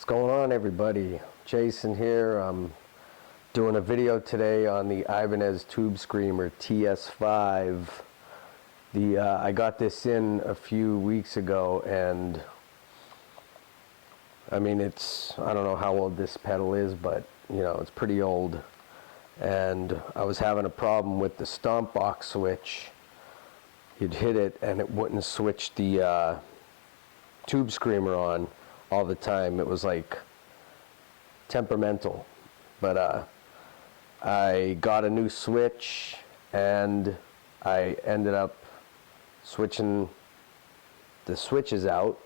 What's going on, everybody? Jason here. I'm doing a video today on the Ibanez tubescreamer TS-5. I got this in a few weeks ago, and I mean, I don't know how old this pedal is, but you know, it's pretty old. And I was having a problem with the stompbox switch. You'd hit it and it wouldn't switch the tubescreamer on all the time. It was like temperamental. But I got a new switch, and I ended up switching the switches out,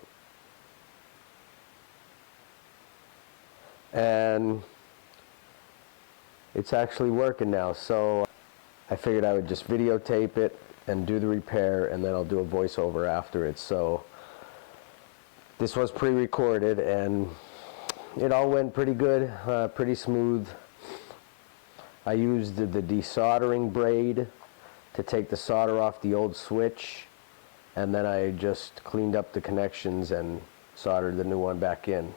and it's actually working now. So I figured I would just videotape it and do the repair, and then I'll do a voiceover after it. So this was pre-recorded, and it all went pretty good, pretty smooth. I used the desoldering braid to take the solder off the old switch, and then I just cleaned up the connections and soldered the new one back in.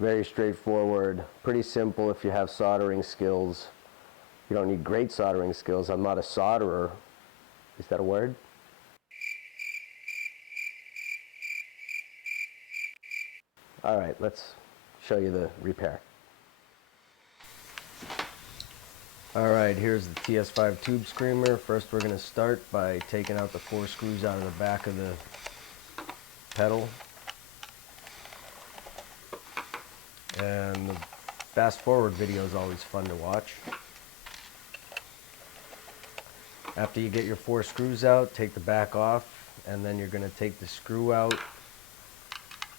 Very straightforward, pretty simple if you have soldering skills. You don't need great soldering skills. I'm not a solderer. Is that a word? All right, let's show you the repair. All right, here's the TS-5 tubescreamer. First, we're going to start by taking out the 4 screws out of the back of the pedal. And the fast forward video is always fun to watch. After you get your 4 screws out, take the back off, and then you're going to take the screw out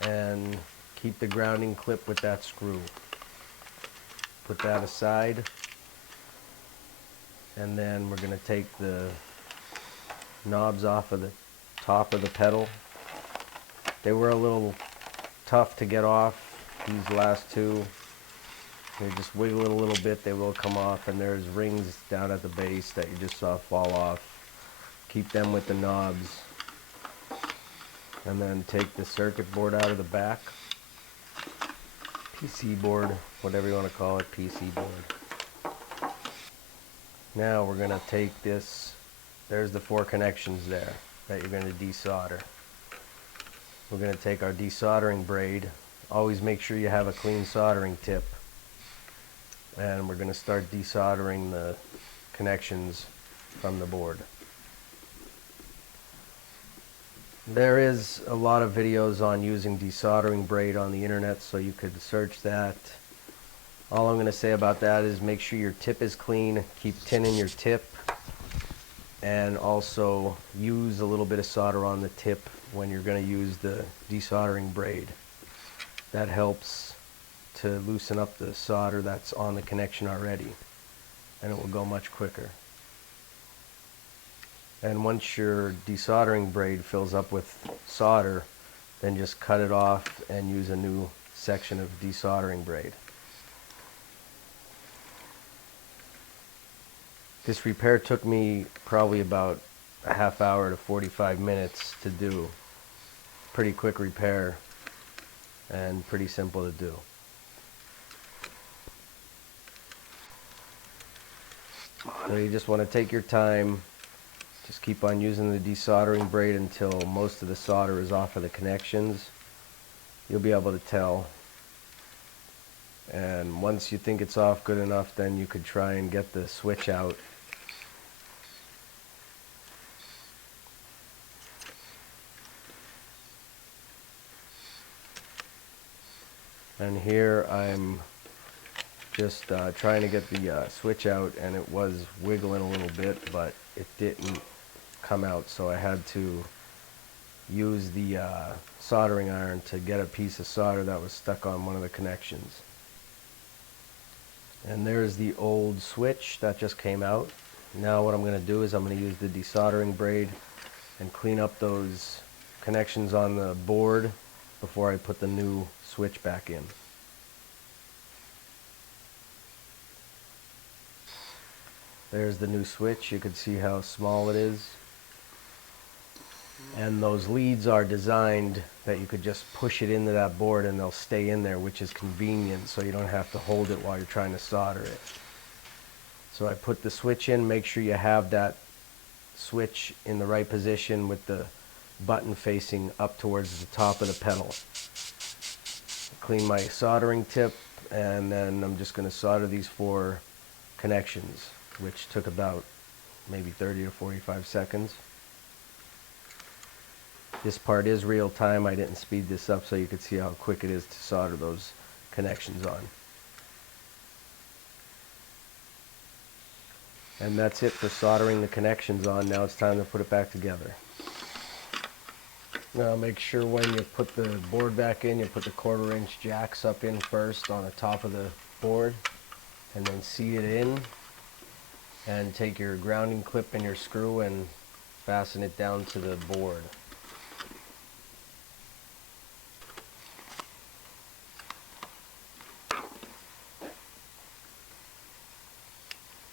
and keep the grounding clip with that screw. Put that aside, and then we're going to take the knobs off of the top of the pedal. They were a little tough to get off, these last two. They just wiggle it a little bit, they will come off, and there's rings down at the base that you just saw fall off. Keep them with the knobs. And then take the circuit board out of the back. PC board, whatever you want to call it, PC board. Now we're going to take this, there's the 4 connections there that you're going to desolder. We're going to take our desoldering braid. Always make sure you have a clean soldering tip. And we're going to start desoldering the connections from the board. There is a lot of videos on using desoldering braid on the internet, so you could search that. All I'm going to say about that is make sure your tip is clean, keep tin in your tip, and also use a little bit of solder on the tip when you're going to use the desoldering braid. That helps to loosen up the solder that's on the connection already, and it will go much quicker. And once your desoldering braid fills up with solder, then just cut it off and use a new section of desoldering braid. This repair took me probably about a half hour to 45 minutes to do. Pretty quick repair and pretty simple to do. So you just want to take your time. Just keep on using the desoldering braid until most of the solder is off of the connections. You'll be able to tell. And once you think it's off good enough, then you could try and get the switch out. And here I'm just trying to get the switch out, and it was wiggling a little bit, but it didn't come out, so I had to use the soldering iron to get a piece of solder that was stuck on one of the connections. And there's the old switch that just came out. Now what I'm going to do is I'm going to use the desoldering braid and clean up those connections on the board before I put the new switch back in. There's the new switch. You can see how small it is. And those leads are designed that you could just push it into that board and they'll stay in there, which is convenient, so you don't have to hold it while you're trying to solder it. So I put the switch in. Make sure you have that switch in the right position with the button facing up towards the top of the pedal. Clean my soldering tip, and then I'm just going to solder these 4 connections, which took about maybe 30 to 45 seconds. This part is real time. I didn't speed this up so you could see how quick it is to solder those connections on. And that's it for soldering the connections on. Now it's time to put it back together. Now make sure when you put the board back in, you put the 1/4 inch jacks up in first on the top of the board, and then seat it in, and take your grounding clip and your screw and fasten it down to the board.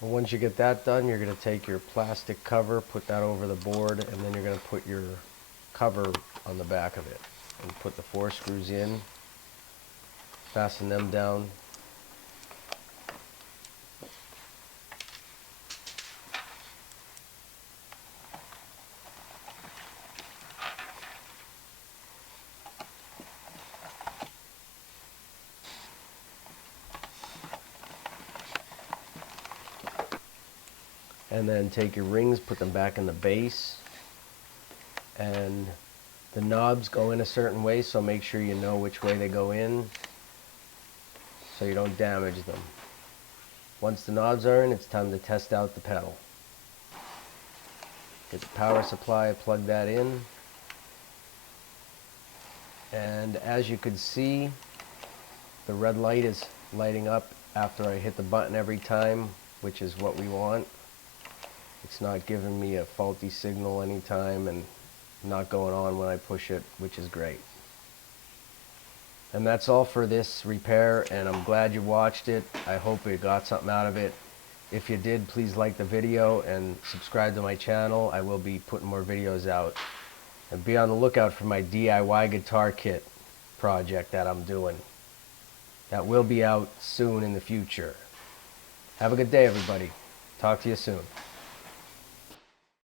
Once you get that done, you're going to take your plastic cover, put that over the board, and then you're going to put your cover on the back of it and put the 4 screws in, fasten them down, and then take your rings, put them back in the base, and the knobs go in a certain way, so make sure you know which way they go in so you don't damage them. Once the knobs are in, it's time to test out the pedal. Get the power supply, plug that in, and as you can see, the red light is lighting up after I hit the button every time, which is what we want. It's not giving me a faulty signal anytime and not going on when I push it, which is great. And that's all for this repair, and I'm glad you watched it. I hope you got something out of it. If you did, please like the video and subscribe to my channel. I will be putting more videos out. And be on the lookout for my DIY guitar kit project that I'm doing. That will be out soon in the future. Have a good day, everybody. Talk to you soon.